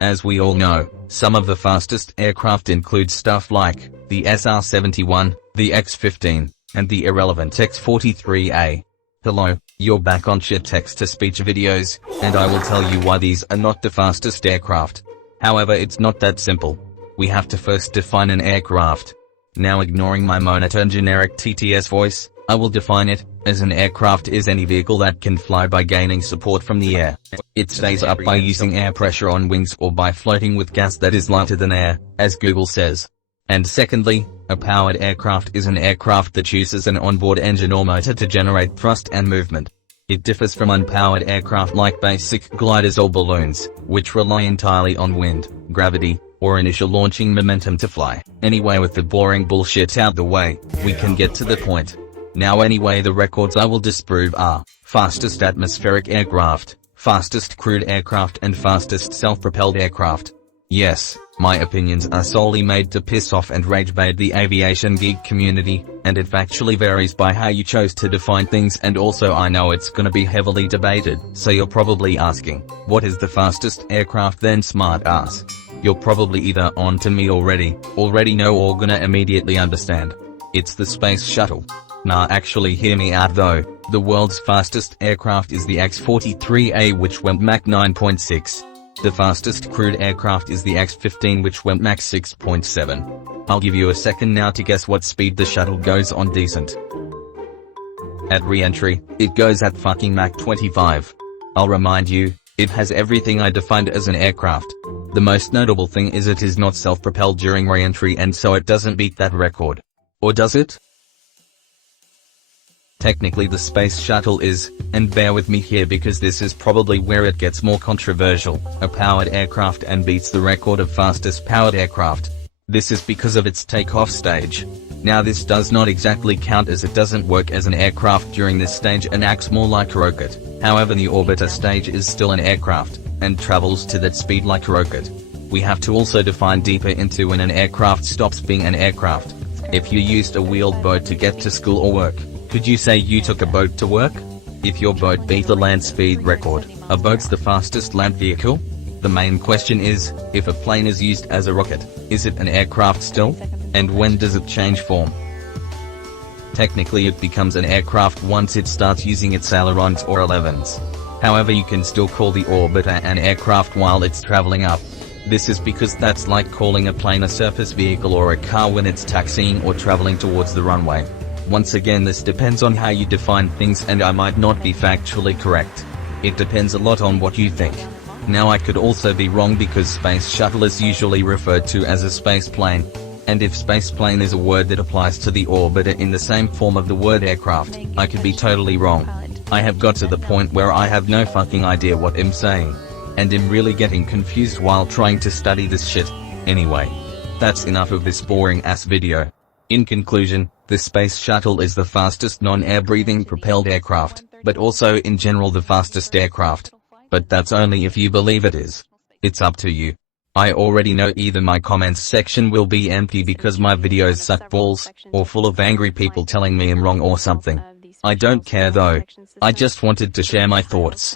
As we all know, some of the fastest aircraft include stuff like the SR-71, the X-15, and the irrelevant X-43A. Hello, you're back on shit text-to-speech videos, and I will tell you why these are not the fastest aircraft. However, it's not that simple. We have to first define an aircraft. Now, ignoring my monotone generic TTS voice, I will define it as an aircraft is any vehicle that can fly by gaining support from the air. It stays up by using air pressure on wings or by floating with gas that is lighter than air, as Google says. And secondly, a powered aircraft is an aircraft that uses an onboard engine or motor to generate thrust and movement. It differs from unpowered aircraft like basic gliders or balloons, which rely entirely on wind, gravity, or initial launching momentum to fly. Anyway, with the boring bullshit out the way, we can get to the point. Now anyway, the records I will disprove are fastest atmospheric aircraft, fastest crewed aircraft, and fastest self-propelled aircraft. Yes, my opinions are solely made to piss off and rage bait the aviation geek community, and it factually varies by how you chose to define things, and also I know it's gonna be heavily debated, so you're probably asking, what is the fastest aircraft then, smart ass? You're probably either on to me already know, or gonna immediately understand. It's the Space Shuttle. Nah, actually hear me out though. The world's fastest aircraft is the X-43A, which went Mach 9.6. The fastest crewed aircraft is the X-15, which went Mach 6.7. I'll give you a second now to guess what speed the shuttle goes on decent. At re-entry, it goes at fucking Mach 25. I'll remind you, it has everything I defined as an aircraft. The most notable thing is it is not self-propelled during re-entry, and so it doesn't beat that record. Or does it? Technically the Space Shuttle is, and bear with me here because this is probably where it gets more controversial, a powered aircraft and beats the record of fastest powered aircraft. This is because of its takeoff stage. Now this does not exactly count, as it doesn't work as an aircraft during this stage and acts more like a rocket. However, the orbiter stage is still an aircraft, and travels to that speed like a rocket. We have to also define deeper into when an aircraft stops being an aircraft. If you used a wheeled boat to get to school or work, could you say you took a boat to work? If your boat beat the land speed record, a boat's the fastest land vehicle? The main question is, if a plane is used as a rocket, is it an aircraft still? And when does it change form? Technically it becomes an aircraft once it starts using its ailerons or elevons. However, you can still call the orbiter an aircraft while it's traveling up. This is because that's like calling a plane a surface vehicle or a car when it's taxiing or traveling towards the runway. Once again, this depends on how you define things, and I might not be factually correct. It depends a lot on what you think. Now, I could also be wrong because Space Shuttle is usually referred to as a space plane. And if space plane is a word that applies to the orbiter in the same form of the word aircraft, I could be totally wrong. I have got to the point where I have no fucking idea what I'm saying. And I'm really getting confused while trying to study this shit. Anyway, that's enough of this boring ass video. In conclusion, the Space Shuttle is the fastest non-air breathing propelled aircraft, but also in general the fastest aircraft. But that's only if you believe it is. It's up to you. I already know either my comments section will be empty because my videos suck balls, or full of angry people telling me I'm wrong or something. I don't care though. I just wanted to share my thoughts.